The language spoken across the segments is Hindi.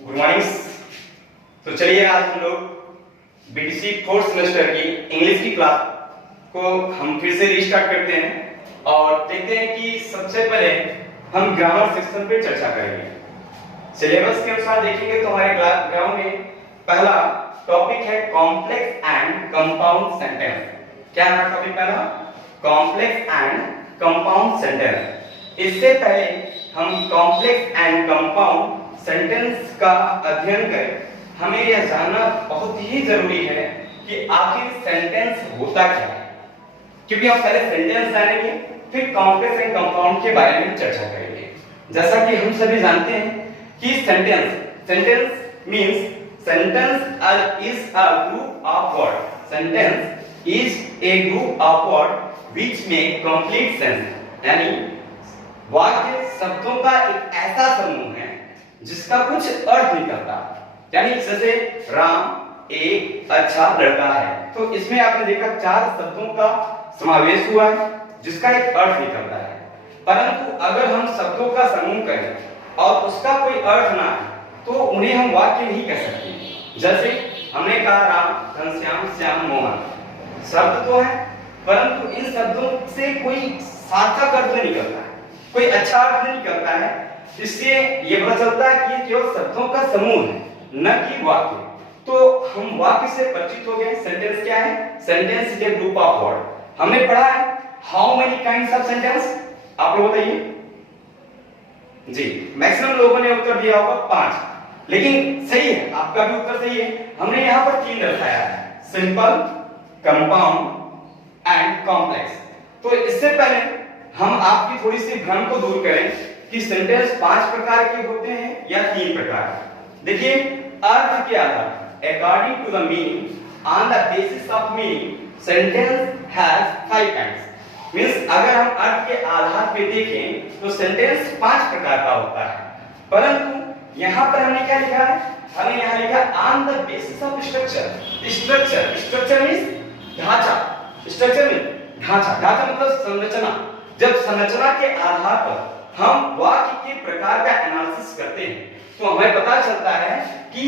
Good morning. तो चलिए आज हम लोग बीटीसी फोर्थ सेमेस्टर की इंग्लिश की क्लास को हम फिर से रीस्टार्ट करते हैं और देखते हैं कि सबसे पहले हम ग्रामर सेक्शन पे चर्चा करेंगे। सिलेबस के अनुसार देखेंगे तो हमारे ग्रामर में पहला टॉपिक है कॉम्प्लेक्स एंड कंपाउंड सेंटेंस। क्या है टॉपिक पहला? Complex and compound sentence. इससे पहले हम कॉम्प्लेक्स एंड कंपाउंड सेंटेंस का अध्ययन करें, हमें यह जानना बहुत ही जरूरी है कि आखिर सेंटेंस होता क्या है, क्योंकि हम पहले सेंटेंस जानेंगे फिर कॉम्प्लेक्स एंड कंपाउंड के बारे में चर्चा करेंगे। जैसा कि हम सभी जानते हैं कि sentence means sentence is a group of word. Sentence is a group of word which make complete sense, यानी वाक्य शब्दों का एक ऐसा समूह है जिसका कुछ अर्थ निकलता है। यानी जैसे राम एक अच्छा लड़का है, तो इसमें आपने देखा 4 शब्दों का समावेश हुआ है जिसका एक अर्थ निकलता है। परंतु अगर हम शब्दों का समूह करें और उसका कोई अर्थ ना है तो उन्हें हम वाक्य नहीं कह सकते। जैसे हमने कहा राम घनश्याम श्याम मोहन, शब्द तो है परंतु इन शब्दों से कोई सार्थक अर्थ नहीं निकलता है, कोई अच्छा अर्थ नहीं निकलता है। इससे ये पता चलता है कि केवल शब्दों का समूह है, न कि वाक्य। तो हम वाक्य से परिचित हो गए। सेंटेंस क्या है? Sentence is a group of word. हमने पढ़ा है how many kinds of sentence, आप लोग बताइए जी। मैक्सिमम लोगों ने उत्तर दिया होगा 5, लेकिन सही है, आपका भी उत्तर सही है। हमने यहाँ पर 3 दर्शाया है, सिंपल, कंपाउंड एंड कॉम्प्लेक्स। तो इससे पहले हम आपकी थोड़ी सी भ्रम को दूर करें कि सेंटेंस 5 प्रकार के होते हैं या 3 प्रकार। देखिए अर्थ के आधार, according to the meaning, on the basis of meaning, sentence has 5 kinds. Means अगर हम अर्थ के आधार पे देखें तो सेंटेंस 5 प्रकार का होता है। परंतु यहाँ पर हमने क्या लिखा है? हमने यहाँ लिखा on the basis of structure. Structure means ढांचा। स्ट्रक्चर मींस ढांचा। ढांचा मतलब संरचना। जब संरचना के आधार पर हम वाक्य के प्रकार का एनालिसिस करते हैं तो हमें पता चलता है कि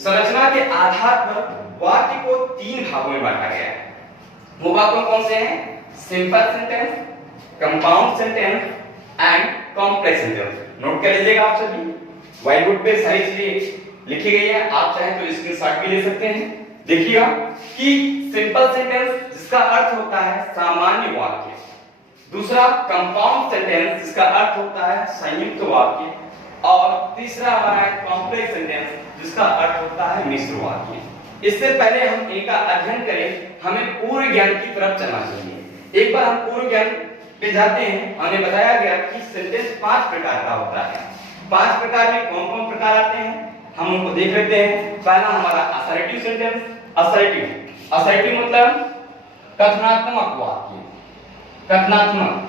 संरचना के आधार पर वाक्य को 3 भागों में बांटा गया है। वो भाग कौन से हैं? Simple sentence, compound sentence and complex sentence. Note कर लीजिएगा आप सभी, व्हाइट बोर्ड पे सारी चीजें लिखी गई है, आप चाहे तो स्क्रीनशॉट भी ले सकते हैं। देखिएगा कि सिंपल सेंटेंस जिसका अर्थ होता है सामान्य वाक्य, दूसरा कंपाउंड सेंटेंस जिसका अर्थ होता है संयुक्त वाक्य, और तीसरा हमारा है कॉम्प्लेक्स सेंटेंस जिसका अर्थ होता है मिश्र वाक्य। इससे पहले हम इनका अध्ययन करें, हमें पूर्व ज्ञान की तरफ चलना चाहिए। एक बार हम पूर्व ज्ञान पे जाते हैं, हमें बताया गया कि सेंटेंस 5 प्रकार का होता है। 5 प्रकार में कौन कौन प्रकार आते हैं हम उनको देख लेते हैं। पहला हमारा असर्टिव सेंटेंस। असर्टिव मतलब कथनात्मक वाक्य। कथनात्मक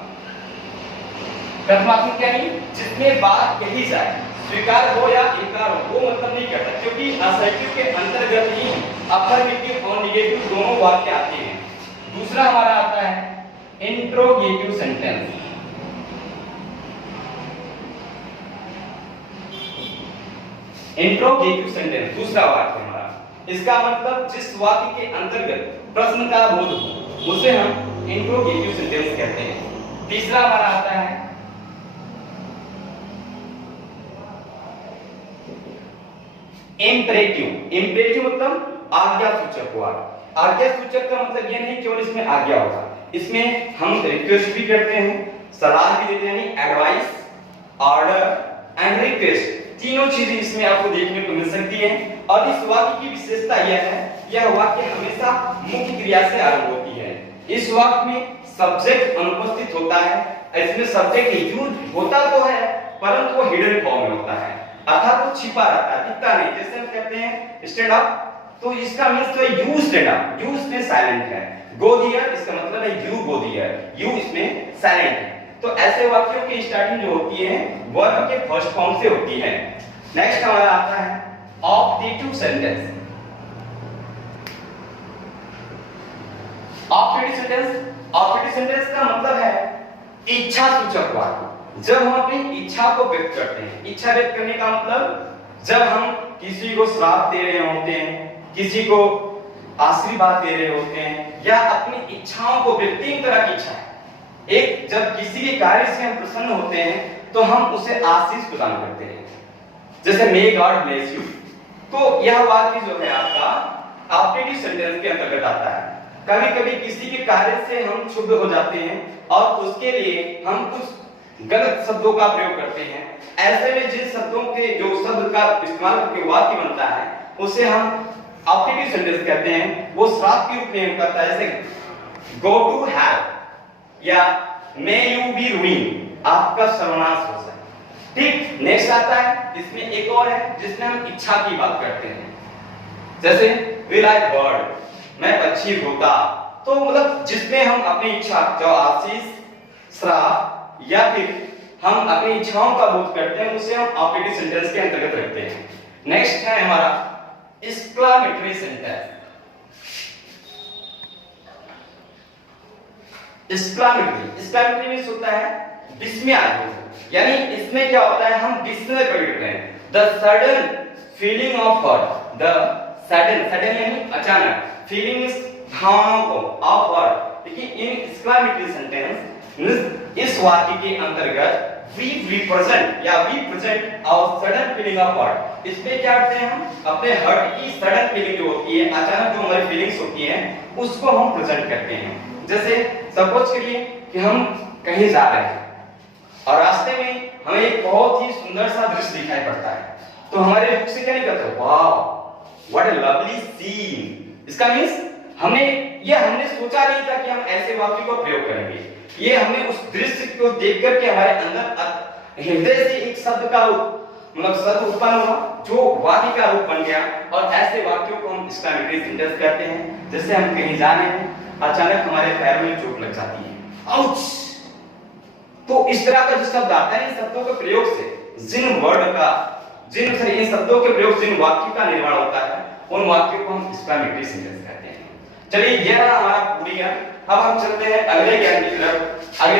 यानी जिसमें बात कही जाए, स्वीकार हो या इनकार हो, वो मतलब नहीं करता, क्योंकि असर्टिव के अंतर्गत ही अफर्मेटिव और नेगेटिव दोनों वाक्य आते हैं। दूसरा हमारा आता है इंट्रोगेटिव सेंटेंस। इंट्रोगेटिव सेंटेंस दूसरा वाक्य हमारा, इसका मतलब जिस वाक्य के अंतर्गत प्रश्न का बोध हो उसे हम इंट्रोगेटिव सेंटेंस कहते हैं। तीसरा हमारा आता है इंपरेटिव मतलब आज्ञासूचक वाक्य। आज्ञासूचक का मतलब ये नहीं केवल इसमें आज्ञा होगा, इसमें हम रिक्वेस्ट भी करते हैं, सलाह भी देते हैं, यानी एडवाइस, ऑर्डर एंड रिक्वेस्ट, तीनों चीजें इसमें आपको देखने को मिल सकती है। और इस वाक्य की विशेषता यह है, यह वाक्य हमेशा मुख्य क्रिया से आरंभ होती है। इस वाक्य में सब्जेक्ट अनुपस्थित होता है। इसमें सब्जेक्ट यूज होता तो है परंतु वो हिडन फॉर्म में होता है, अर्थात वो छिपा रहता है, दिखता नहीं। जैसे हम कहते हैं स्टैंड अप, तो इसका मींस तो यू स्टैंड अप, यू इसमें साइलेंट है। गो देयर इसका मतलब है यू गो देयर, यू इसमें साइलेंट है। तो ऐसे वाक्यों की स्टार्टिंग जो होती है वर्ब के फर्स्ट फॉर्म से होती है। नेक्स्ट हमारा आता है ऑप्टेटिव सेंटेंस। ऑप्टेटिव सेंटेंस का मतलब है इच्छा सूचक वाक्य। जब हम अपनी इच्छा को व्यक्त करते हैं, इच्छा व्यक्त करने का मतलब जब हम किसी को श्राप दे रहे होते हैं, किसी को आशीर्वाद दे रहे होते हैं, या अपनी इच्छाओं को व्यक्ति तरह की इच्छा है, एक जब किसी के कार्य से हम प्रसन्न होते हैं तो हम उसे आशीष प्रदान करते हैं, जैसे मे गॉड ब्लेस यू। तो यह वाक्य जो है आपका ऑप्टेटिव सेंटेंस के अंतर्गत आता है। कभी कभी किसी के कार्य से हम क्षुब्ध हो जाते हैं और उसके लिए हम कुछ गलत शब्दों का प्रयोग करते हैं। ऐसे में जिन शब्दों के जो शब्द का इस्तेमाल करके वाक्य बनता है उसे हम ऑप्टेटिव सेंटेंस कहते हैं। वो श्राप के रूप में करता है, जैसे गो टू हेल या मे यू बी रूइन, आपका सर्वनाश हो जाए। ठीक, नेक्स्ट आता है, इसमें एक और है जिसमें हम इच्छा की बात करते हैं, जैसे विल आई बर्ड, मैं पक्षी होता। तो मतलब जिसमें हम अपनी इच्छा, जो आशीष, श्राप या फिर हम अपनी इच्छाओं का बोध करते हैं, उसे हम ऑप्टेटिव सेंटेंस के अंतर्गत रखते हैं। नेक्स्ट है हमारा एक्सक्लेमेटरी सेंटेंस। एक्सक्लेमेटरी मींस होता है विस्मयात्मक, यानी इसमें क्या होता है, हम विस्मय प्रकट करते हैं। The sudden feeling of hurt, the sudden यानी अचानक, फीलिंग इस भावनाओं को, ऑफ हर्ट। देखिए इन एक्सक्लेमेटरी सेंटेंस इस वाक्य के अंतर्गत we represent या we present our sudden feeling of hurt। इसमें क्या करते हैं, हम अपने हर्ट की सडन फीलिंग जो होती है, अचानक जो हमारी फीलिंग्स होती हैं, उसको हम प्रेजेंट करते हैं। जैसे सपोज करिए कि हम कहीं जा रहे हैं और रास्ते में हमें एक बहुत ही सुंदर सा दृश्य दिखाई पड़ता है, तो हमारे मुख से क्या निकलता है, wow what a lovely scene. इसका मींस हमने सोचा नहीं था कि हम ऐसे वाक्य को प्रयोग करेंगे। ये हमें उस दृश्य को देख करके हमारे अंदर हृदय से एक शब्द का मतलब शब्द उत्पन्न हुआ जो वाक्य का रूप बन गया, और ऐसे वाक्यों को हम एक्सक्लेमेटरी सेंटेंस कहते हैं। जैसे हम कहीं जा रहे हैं, अचानक हमारे पैर में चोट लग जाती है, आउच। तो इस तरह का जो शब्द आता है, इन शब्दों के प्रयोग से इन शब्दों के प्रयोग से जिन वाक्य का निर्माण होता है, उन वाक्यों को हम एक्सक्लेमेटरी सेंटेंस कहते हैं। चलिए यह हमारा पूरी ज्ञान। अब हम चलते हैं अगले ज्ञान की तरफ। अगले